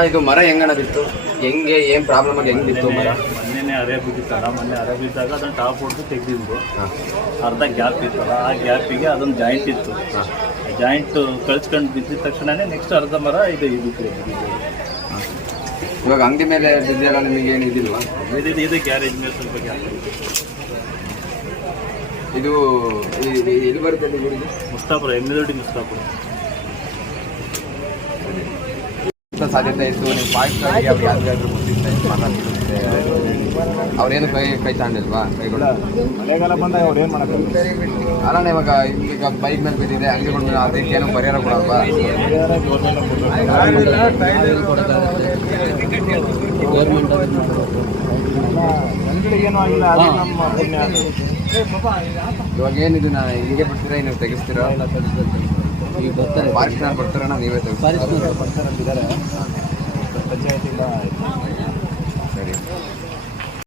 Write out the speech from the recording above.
ಇದು ಮರ ಹೆಂಗಣ ಬಿತ್ತು, ಹೆಂಗೆ ಏನ್ ಪ್ರಾಬ್ಲಮ್ ಆಗಿ ಹೆಂಗ್ ಬಿತ್ತು ಮರ? ಮೊನ್ನೆ ಅರೆ ಬಿದ್ದಿತ್ತಲ್ಲ, ಮೊನ್ನೆ ಅರೆ ಬಿದ್ದಾಗ ಅದನ್ನ ಟಾಪ್ ಹೊಡೆದು ತೆಗೆದಿದ್ದು. ಅರ್ಧ ಗ್ಯಾಪ್ ಇತ್ತಲ್ಲ, ಆ ಗ್ಯಾಪಿಗೆ ಅದೊಂದು ಜಾಯಿಂಟ್ ಇತ್ತು. ಜಾಯಿಂಟ್ ಕಳ್ಸ್ಕೊಂಡು ಬಿದ್ದಿದ ತಕ್ಷಣನೇ ನೆಕ್ಸ್ಟ್ ಅರ್ಧ ಮರ ಇದು ಇವಾಗ ಅಂಗಡಿ ಮೇಲೆ ಬಿದ್ದಾಗ ನಿಮಗೆ ಏನು ಇದಿಲ್ವಾ? ಇದು ಗ್ಯಾರೇಜ್ ಮೇಲೆ ಸ್ವಲ್ಪ ಗ್ಯಾಪ್ ಇದು ಎಲ್ಲಿ ಬರುತ್ತೆ ಊರಿಗೆ? ಮುಸ್ತಾಪುರ, ಎಮ್ಮಿದೊಡ್ಡಿ ಮುಸ್ತಾಪುರ. ಸಾಧ್ಯತೆ ಇತ್ತು ನೀವು ಫಾಸ್ಟ್ ಆಗಿ ಅವ್ರು ಯಾರಿಗಾದ್ರೂ ಮಾತಾಡ್ತಿರುತ್ತೆ, ಅವ್ರೇನು ಕೈ ತಾಂಡಿಲ್ವಾ? ಕೈಗಳು ಮಳೆಗಾಲ ಬಂದಾಗ ಅವ್ರು ಏನು ಮಾಡೋಕ್ಕಾಗಲ್ಲ. ಅಲ್ಲ ಇವಾಗ ಈಗ ಬೈಕ್ ಮೇಲೆ ಬಿದ್ದಿದೆ, ಅಂಗಡಿಗಳ ಮೇಲೆ ಅದಕ್ಕೆ ಏನು ಪರಿಹಾರ ಕೊಡಲ್ವಾ? ಏನು ಆಗಿಲ್ಲ, ಇವಾಗ ಏನಿದು ನಾ ಹಿಂಗೆ ಬಿಡ್ತೀರಾ, ನೀವು ತೆಗಿಸ್ತೀರಾ? ಈಗ ಬರ್ತಾರೆ ಫಾರೆಸ್ಟ್ ಬರ್ತಾರಣ್ಣ, ನೀವೇ ತೆಗಿಸ್ತೀರಾ? ಪಂಚಾಯತಿಂದ